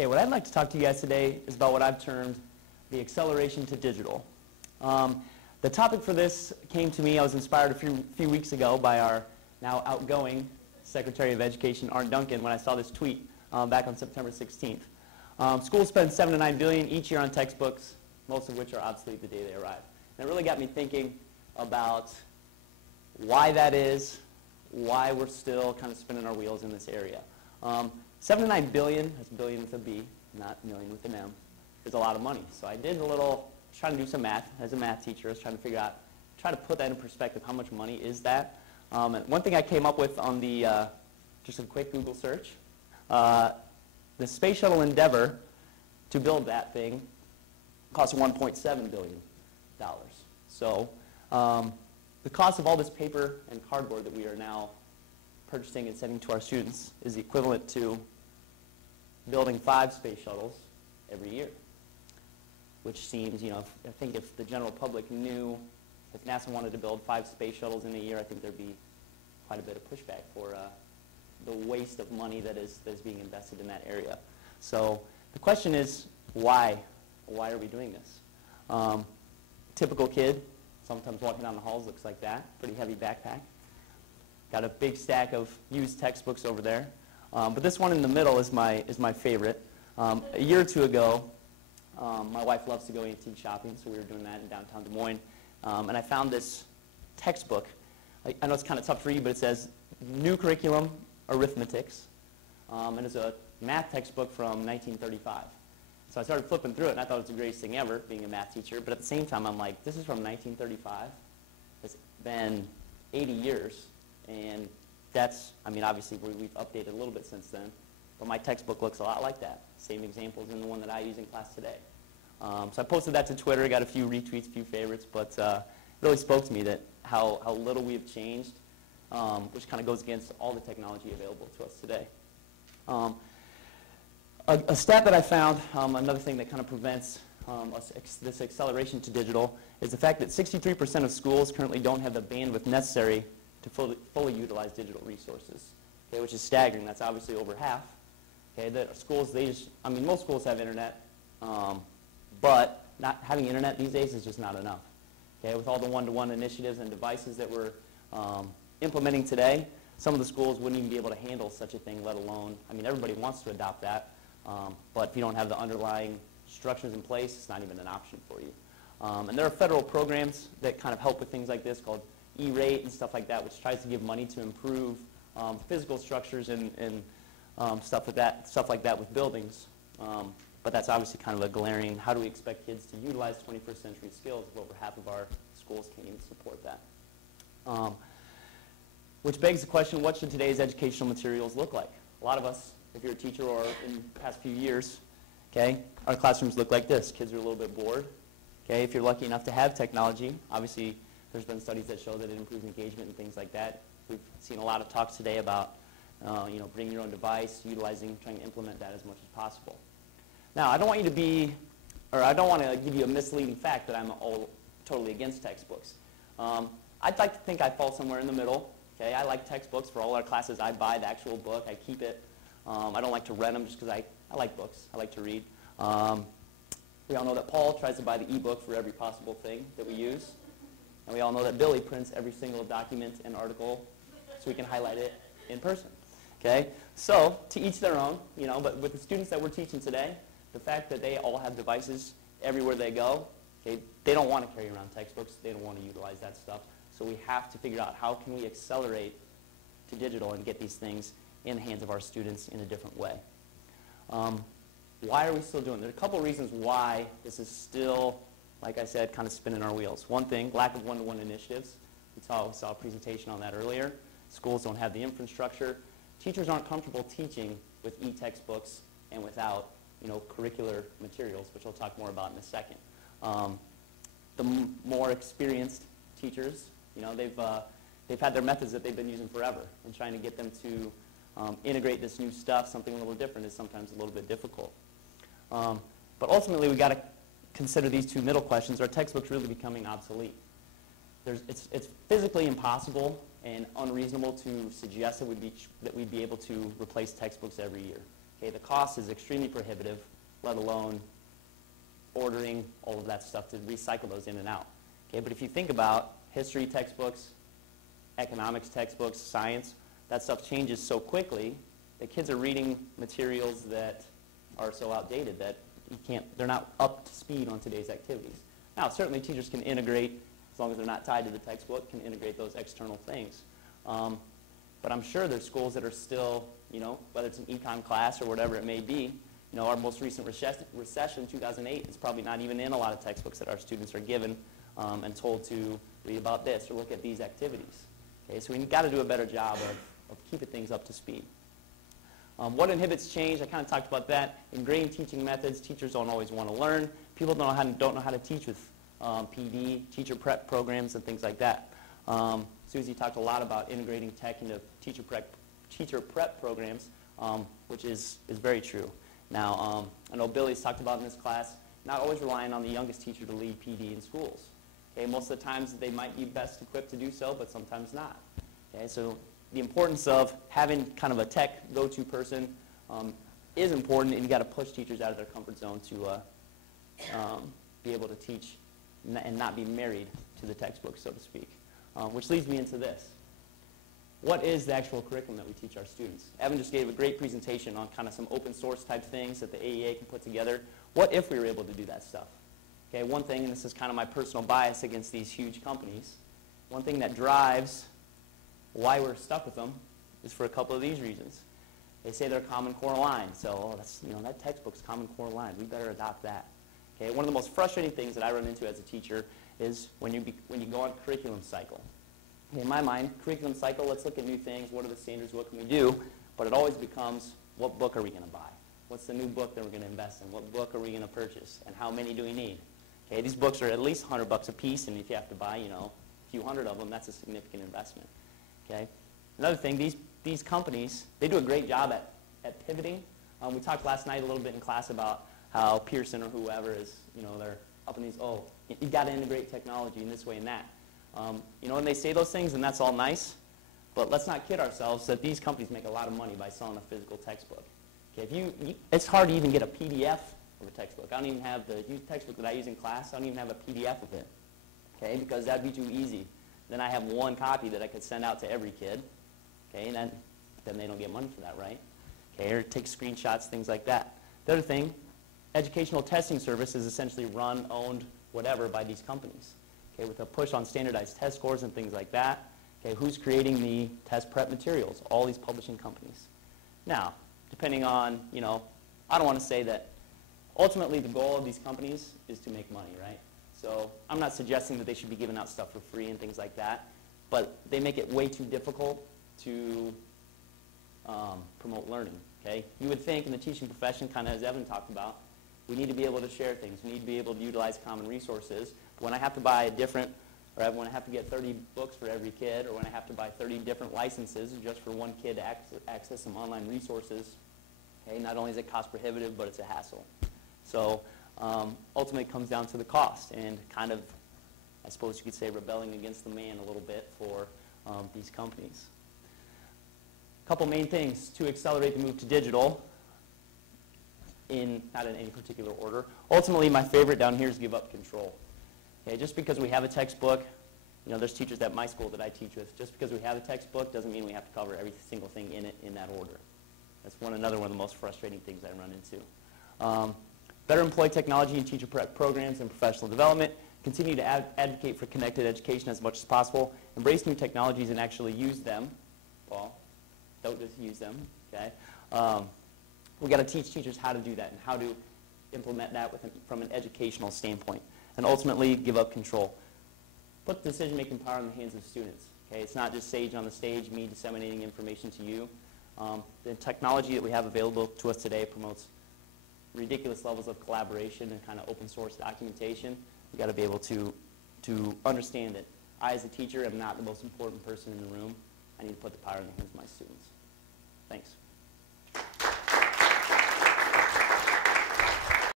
Okay, what I'd like to talk to you guys today is about what I've termed the acceleration to digital. The topic for this came to me, I was inspired a few weeks ago by our now outgoing Secretary of Education, Art Duncan, when I saw this tweet back on September 16th. Schools spend $7 to $9 billion each year on textbooks, most of which are obsolete the day they arrive. And it really got me thinking about why that is, why we're still kind of spinning our wheels in this area. 7 to 9 billion, that's billion with a B, not million with an M, is a lot of money. So I did a little, trying to do some math. As a math teacher, I was trying to figure out, try to put that in perspective, how much money is that? And one thing I came up with on the, just a quick Google search, the Space Shuttle Endeavour, to build that thing, cost $1.7 billion. So the cost of all this paper and cardboard that we are now purchasing and sending to our students is equivalent to building 5 space shuttles every year, which seems, I think if the general public knew, if NASA wanted to build 5 space shuttles in a year, I think there'd be quite a bit of pushback for the waste of money that is being invested in that area. So the question is, why? Why are we doing this? Typical kid, sometimes walking down the halls looks like that, pretty heavy backpack. Got a big stack of used textbooks over there. But this one in the middle is my favorite. A year or two ago, my wife loves to go antique shopping, so we were doing that in downtown Des Moines. And I found this textbook. I know it's kind of tough to read, but it says New Curriculum Arithmetics. And it's a math textbook from 1935. So I started flipping through it, and I thought it was the greatest thing ever, being a math teacher. But at the same time, I'm like, this is from 1935. It's been 80 years. And that's, obviously we've updated a little bit since then, but my textbook looks a lot like that. Same examples in the one that I use in class today. So I posted that to Twitter, got a few retweets, a few favorites, but it really spoke to me that how little we have changed, which kind of goes against all the technology available to us today. A stat that I found, another thing that kind of prevents this acceleration to digital, is the fact that 63% of schools currently don't have the bandwidth necessary to fully utilize digital resources, okay, which is staggering. That's obviously over half. Okay, that schools, most schools have internet, but not having internet these days is just not enough. Okay, with all the one-to-one initiatives and devices that we're implementing today, some of the schools wouldn't even be able to handle such a thing, let alone, everybody wants to adopt that, but if you don't have the underlying structures in place, it's not even an option for you. And there are federal programs that kind of help with things like this called E-rate and stuff like that, which tries to give money to improve physical structures and stuff like that with buildings. But that's obviously kind of a glaring, how do we expect kids to utilize 21st century skills if over half of our schools can't even support that? Which begs the question, what should today's educational materials look like? A lot of us, if you're a teacher or in the past few years, okay, our classrooms look like this. Kids are a little bit bored. Okay, if you're lucky enough to have technology, obviously there's been studies that show that it improves engagement and things like that. We've seen a lot of talks today about, bringing your own device, trying to implement that as much as possible. Now, I don't want to give you a misleading fact that I'm totally against textbooks. I'd like to think I fall somewhere in the middle. Okay, I like textbooks for all our classes. I buy the actual book. I keep it. I don't like to rent them just because I like books. I like to read. We all know that Paul tries to buy the e-book for every possible thing that we use. And we all know that Billy prints every single document and article so we can highlight it in person. Okay? So, to each their own, but with the students that we're teaching today, the fact that they all have devices everywhere they go, okay, they don't want to carry around textbooks. They don't want to utilize that stuff. So we have to figure out how can we accelerate to digital and get these things in the hands of our students in a different way. Why are we still doing it? There are a couple of reasons why this is still, like I said, kind of spinning our wheels. One thing, lack of one-to-one initiatives. We saw a presentation on that earlier. Schools don't have the infrastructure. Teachers aren't comfortable teaching with e-textbooks and without, curricular materials, which I'll talk more about in a second. The more experienced teachers, they've had their methods that they've been using forever, and trying to get them to integrate this new stuff, something a little different, is sometimes a little bit difficult. But ultimately, we got to consider these two middle questions. Are textbooks really becoming obsolete? It's physically impossible and unreasonable to suggest that we'd be able to replace textbooks every year. Okay, the cost is extremely prohibitive, let alone ordering all of that stuff to recycle those in and out. Okay, but if you think about history textbooks, economics textbooks, science, that stuff changes so quickly that kids are reading materials that are so outdated that they're not up to speed on today's activities. Now, certainly teachers can integrate, as long as they're not tied to the textbook, can integrate those external things. But I'm sure there's schools that are still, whether it's an econ class or whatever it may be, our most recent recession, 2008, is probably not even in a lot of textbooks that our students are given and told to read about this or look at these activities. Okay, so we've got to do a better job of keeping things up to speed. What inhibits change? I kind of talked about that. Ingrained teaching methods. Teachers don't always want to learn. People don't know how to teach with PD, teacher prep programs, and things like that. Susie talked a lot about integrating tech into teacher prep programs, which is very true. Now, I know Billy's talked about in this class, not always relying on the youngest teacher to lead PD in schools. Okay, most of the times they might be best equipped to do so, but sometimes not. Okay, so the importance of having kind of a tech go-to person is important, and you've got to push teachers out of their comfort zone to be able to teach and not be married to the textbook, so to speak. Which leads me into this. What is the actual curriculum that we teach our students? Evan just gave a great presentation on kind of some open source type things that the AEA can put together. What if we were able to do that stuff? Okay, one thing, and this is kind of my personal bias against these huge companies, one thing that drives why we're stuck with them is for a couple of these reasons. They say they're Common Core line, so that's, that textbook's Common Core line. We better adopt that. Okay, one of the most frustrating things that I run into as a teacher is when you go on curriculum cycle. Okay, in my mind, curriculum cycle, let's look at new things. What are the standards? What can we do? But it always becomes, what book are we going to buy? What's the new book that we're going to invest in? What book are we going to purchase? And how many do we need? Okay, these books are at least $100 a piece, and if you have to buy, a few hundred of them, that's a significant investment. Okay. Another thing, these companies, they do a great job at pivoting. We talked last night a little bit in class about how Pearson or whoever is, they're up in these, you got to integrate technology in this way and that. And they say those things, and that's all nice, but let's not kid ourselves that these companies make a lot of money by selling a physical textbook. Okay, it's hard to even get a PDF of a textbook. I don't even have the textbook that I use in class. I don't even have a PDF of it, okay, because that'd be too easy. Then I have one copy that I could send out to every kid, okay, and then they don't get money for that, right? Okay, or take screenshots, things like that. The other thing, educational testing service is essentially run, owned, whatever, by these companies. Okay, with a push on standardized test scores and things like that. Okay, who's creating the test prep materials? All these publishing companies. Now, depending on, I don't want to say that ultimately the goal of these companies is to make money, right? So I'm not suggesting that they should be giving out stuff for free and things like that, but they make it way too difficult to promote learning, okay? You would think in the teaching profession, kind of as Evan talked about, we need to be able to share things. We need to be able to utilize common resources. But when I have to buy or when I have to get 30 books for every kid, or when I have to buy 30 different licenses just for one kid to access some online resources, okay, not only is it cost prohibitive, but it's a hassle. So ultimately it comes down to the cost and kind of, I suppose you could say, rebelling against the man a little bit for these companies. A couple main things to accelerate the move to digital, not in any particular order. Ultimately, my favorite down here is give up control. Okay, just because we have a textbook, there's teachers at my school that I teach with, just because we have a textbook doesn't mean we have to cover every single thing in it in that order. That's another one of the most frustrating things I run into. Better employ technology in teacher prep programs and professional development. Continue to advocate for connected education as much as possible. Embrace new technologies and actually use them. Well, don't just use them, okay? We've got to teach teachers how to do that and how to implement that from an educational standpoint. And ultimately, give up control. Put decision-making power in the hands of students. Okay? It's not just sage on the stage, me disseminating information to you. The technology that we have available to us today promotes ridiculous levels of collaboration and kind of open source documentation. We've got to be able to understand it. I, as a teacher, am not the most important person in the room. I need to put the power in the hands of my students. Thanks.